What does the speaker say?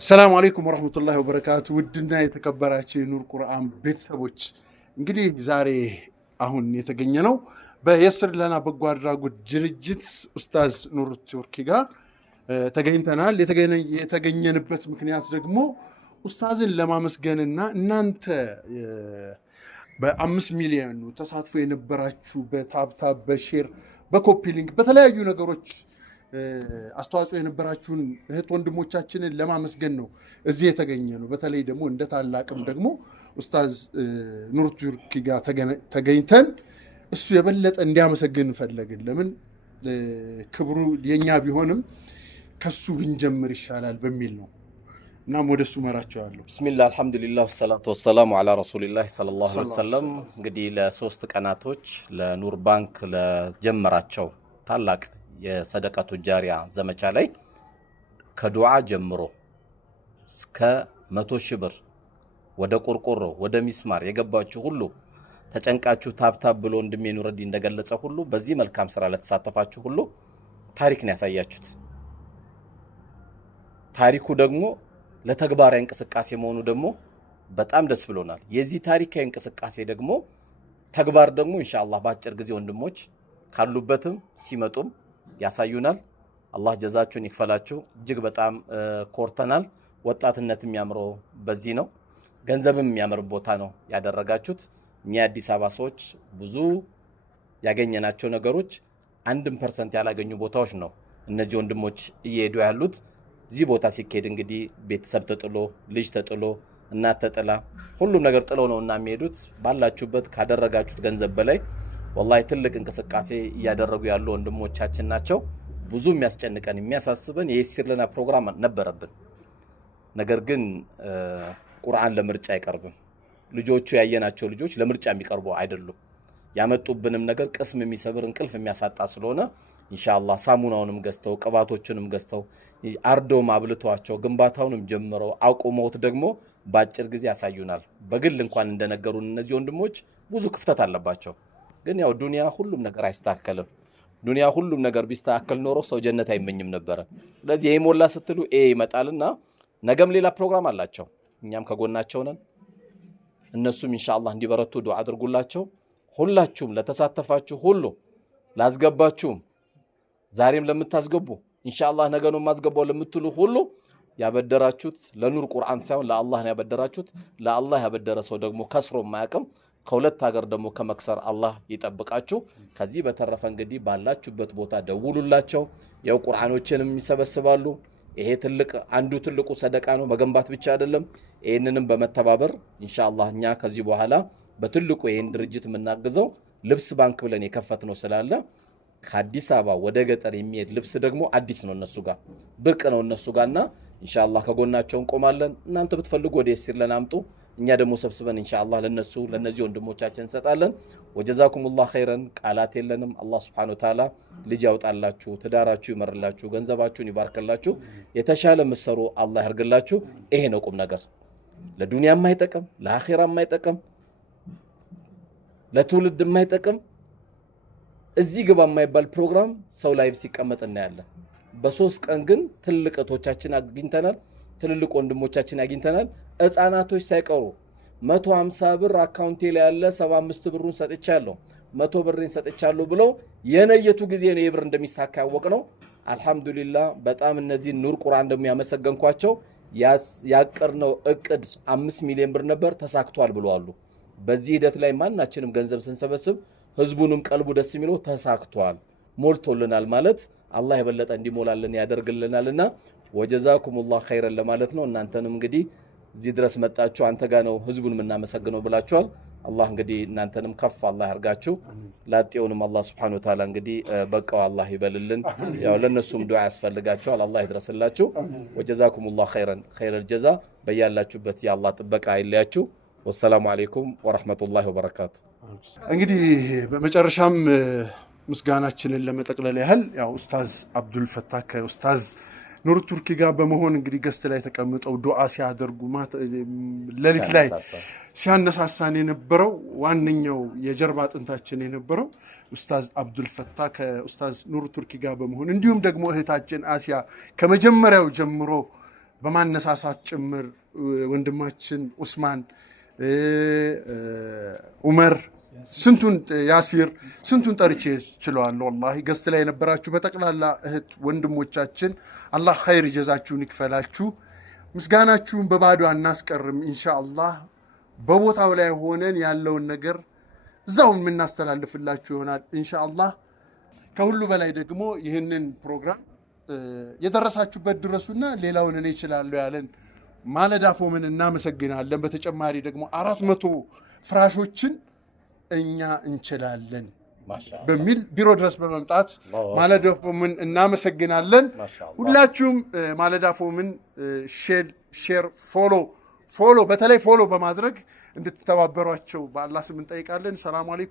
السلام عليكم ورحمة الله وبركاته ودنا يتكبراتي نور قرآن بيت سبوش እንግዲህ ዛሬ አሁን የተገኘነው በየስር ለና በጎ አድራጎት ድርጅት ኡስታዝ ኑር ቱርኪ ጋር ተገኝተናል። የተገኘንበት ምክንያት ደግሞ ኡስታዝን ለማመስገንና እናንተ በ5 ሚሊዮን ተሳትፎ የነበራችሁ በታብታብ በሼር በኮፒ ሊንክ በተለያዩ ነገሮች አስተዋጽኦ የነበራችሁን እህት ወንድሞቻችንን ለማመስገን ነው እዚህ የተገኘነው። በተለይ ደግሞ እንደ ታላቅም ደግሞ ኡስታዝ ኑር ቱርኪ ጋር ተገኝተን እሱ የበለጠ እንዲያመሰግን ፈለግን። ለምን ክብሩ የኛ ቢሆንም ከሱ ብንጀምር ይሻላል በሚል ነው። እናም ወደሱ መራቸዋለሁ። ቢስሚላህ አልሐምዱሊላህ ወሰላቱ ወሰላሙ ዐላ ረሱሊላህ ሰለላሁ ዐለይሂ ወሰለም። እንግዲህ ለሶስት ቀናቶች ለኑር ባንክ ለጀመራቸው ታላቅ የሰደቃቱ ጃሪያ ዘመቻ ላይ ከዱዓ ጀምሮ እስከ 100 ሺህ ብር ወደ ቆርቆሮ ወደ ሚስማር የገባችሁ ሁሉ ተጨንቃችሁ ታብታብ ብሎ እንደሚኑርዲ እንደገለጸ ሁሉ በዚህ መልካም ስራ ለተሳተፋችሁ ሁሉ ታሪክን ያሳያችሁት ታሪኩ ደግሞ ለተግባራዊ እንቅስቃሴ መሆኑ ደግሞ በጣም ደስ ብሎናል። የዚህ ታሪካዊ እንቅስቃሴ ደግሞ ተግባር ደግሞ ኢንሻአላህ በአጭር ጊዜ ወንድሞች ካሉበትም ሲመጡም ያሳዩናል። አላህ ጀዛችሁን ይክፈላችሁ። እጅግ በጣም ኮርተናል። ወጣትነት የሚያምረው በዚህ ነው። ገንዘብም የሚያምር ቦታ ነው ያደረጋችሁት። እኛ አዲስ አበባ ሰዎች ብዙ ያገኘናቸው ነገሮች 1% ያላገኙ ቦታዎች ነው እነዚህ ወንድሞች እየሄዱ ያሉት። እዚህ ቦታ ሲኬድ እንግዲህ ቤተሰብ ተጥሎ ልጅ ተጥሎ እናት ተጥላ ሁሉም ነገር ጥሎ ነውና የሚሄዱት። ባላችሁበት ካደረጋችሁት ገንዘብ በላይ ወላሂ ትልቅ እንቅስቃሴ እያደረጉ ያሉ ወንድሞቻችን ናቸው። ብዙ የሚያስጨንቀን የሚያሳስበን የየሲር ለና ፕሮግራም ነበረብን። ነገር ግን ቁርአን ለምርጫ አይቀርብም። ልጆቹ ያየናቸው ልጆች ለምርጫ የሚቀርቡ አይደሉም። ያመጡብንም ነገር ቅስም የሚሰብር እንቅልፍ የሚያሳጣ ስለሆነ ኢንሻአላህ ሳሙናውንም ገዝተው ቅባቶችንም ገዝተው አርዶም አብልቷቸው ግንባታውንም ጀምረው አቁመውት ደግሞ በአጭር ጊዜ ያሳዩናል። በግል እንኳን እንደነገሩን እነዚህ ወንድሞች ብዙ ክፍተት አለባቸው። ግን ያው ዱንያ ሁሉም ነገር አይስተካከልም። ዱንያ ሁሉም ነገር ቢስተካከል ኖሮ ሰው ጀነት አይመኝም ነበር። ስለዚህ የሞላ ስትሉ ይመጣልና ነገም ሌላ ፕሮግራም አላቸው። እኛም ከጎናቸው ነን። እነሱም ኢንሻአላህ እንዲበረቱ ዱዓ አድርጉላቸው። ሁላችሁም ለተሳተፋችሁ ሁሉ ላስገባችሁም ዛሬም ለምታስገቡ ኢንሻአላህ ነገ ነው ማስገባው ለምትሉ ሁሉ ያበደራችሁት ለኑር ቁርአን ሳይሆን ለአላህ ነው ያበደራችሁት። ለአላህ ያበደረ ሰው ደግሞ ከስሮ ማያቀም ከሁለት ሀገር ደግሞ ከመክሰር አላህ ይጠብቃችሁ። ከዚህ በተረፈ እንግዲህ ባላችሁበት ቦታ ደውሉላቸው። ያው ቁርአኖችንም ይሰበስባሉ። ይሄ አንዱ ትልቁ ሰደቃ ነው። መገንባት ብቻ አይደለም። ይሄንንም በመተባበር ኢንሻአላህ እኛ ከዚህ በኋላ በትልቁ ይሄን ድርጅት የምናግዘው ልብስ ባንክ ብለን የከፈትነው ስላለ ከአዲስ አበባ ወደ ገጠር የሚሄድ ልብስ ደግሞ አዲስ ነው እነሱ ጋር ብርቅ ነው እነሱ ጋርና ኢንሻአላህ ከጎናቸው እንቆማለን። እናንተ ብትፈልጉ ወደ የሲር ለና አምጡ። እኛ ደግሞ ሰብስበን ኢንሻአላህ ለነዚህ ወንድሞቻችን እንሰጣለን። ወጀዛኩሙላህ ኸይረን። ቃላት የለንም። አላህ Subhanahu Wa Ta'ala ልጅ ያውጣላችሁ፣ ትዳራችሁ ይመርላችሁ፣ ገንዘባችሁን ይባርክላችሁ፣ የተሻለ መስሩ አላህ ያርግላችሁ። ይሄ ነው ቁም ነገር። ለዱንያ የማይጠቅም ለአኺራ የማይጠቅም ለትውልድ የማይጠቅም እዚህ ግባ የማይባል ፕሮግራም ሰው ላይቭ ሲቀመጥ እናያለን። በ3 ቀን ግን ትልቅ እህቶቻችን አግኝተናል፣ ትልልቅ ወንድሞቻችን አግኝተናል። ህፃናቶች ሳይቀሩ 150 ብር አካውንቴ ላይ ያለ 75 ብሩን ሰጥቻለሁ 100 ብርን ሰጥቻለሁ ብለው የነየቱ ጊዜ ነው የብር እንደሚሳካ ያወቅነው። አልহামዱሊላህ በጣም እነዚህ ኑር ቁርአን እንደሚያመሰገንኳቸው ያቀርነው እቅድ 5 ሚሊዮን ብር ነበር ተሳክቷል ብለዋል። በዚህ ሂደት ላይ ማናችንም ገንዘብ ስንሰበስብ ህዝቡንም ቀልቡ ደስ የሚለው ተሳክቷል ሞልቶልናል ማለት አላህ የበለጠ እንዲሞላልን ያደርግልናልና ወጀዛኩሙላህ ኸይረን ለማለት ነው። እናንተንም እንግዲህ እዚህ ድረስ መጣችሁ አንተ ጋር ነው ህዝቡን የምናመሰግነው ብላችኋል። አላህ እንግዲህ እናንተንም ከፍ አላህ ያርጋችሁ። ላጤውንም አላህ Subhanahu Wa Ta'ala እንግዲህ በቃው አላህ ይበልልን። ያው ለነሱም ዱዓ ያስፈልጋቸዋል። አላህ ይድረስላችሁ። ወጀዛኩሙላህ ኸይረል ጀዛ። በያላችሁበት የአላህ ጥበቃ አይለያችሁ። ወሰላሙ አለይኩም ወራህመቱላሂ ወበረካቱ። እንግዲህ በመጨረሻም ምስጋናችንን ለመጠቅለል ያህል ያው ኡስታዝ አብዱል ፈታህ ከኡስታዝ ኑር ቱርኪ ጋር በመሆን እንግዲህ ገስት ላይ ተቀምጠው ዱዓ ሲያደርጉ ለሊት ላይ ሲያነሳሳን የነበረው ዋነኛው የጀርባ አጥንታችን የነበረው ኡስታዝ አብዱል ፈታህ ከኡስታዝ ኑር ቱርኪ ጋር በመሆን እንዲሁም ደግሞ እህታችን አሲያ ከመጀመሪያው ጀምሮ በማነሳሳት ጭምር ወንድማችን ኡስማን ዑመር ስንቱን ያሲር ስንቱን ጠርቼ ችለዋለሁ። ወላሂ ገስት ላይ የነበራችሁ በጠቅላላ እህት ወንድሞቻችን አላህ ኸይር ጀዛችሁን ይክፈላችሁ። ምስጋናችሁን በባዶ አናስቀርም። ኢንሻአላህ በቦታው ላይ ሆነን ያለውን ነገር እዛው የምናስተላልፍላችሁ ይሆናል ኢንሻአላህ። ከሁሉ በላይ ደግሞ ይህንን ፕሮግራም የደረሳችሁበት ድረሱና ሌላውን እኔ እችላለሁ ያለን ማለዳ ፎምን እናመሰግናለን። በተጨማሪ ደግሞ 400 ፍራሾችን እኛ እንችላለን በሚል ቢሮ ድረስ በመምጣት ማለዳ ፎምን እናመሰግናለን። ሁላችሁም ማለዳ ፎምን ሼር ፎሎ በተለይ ፎሎ በማድረግ እንድትተባበሯቸው በአላህ ስም እንጠይቃለን። ሰላም አለይኩም።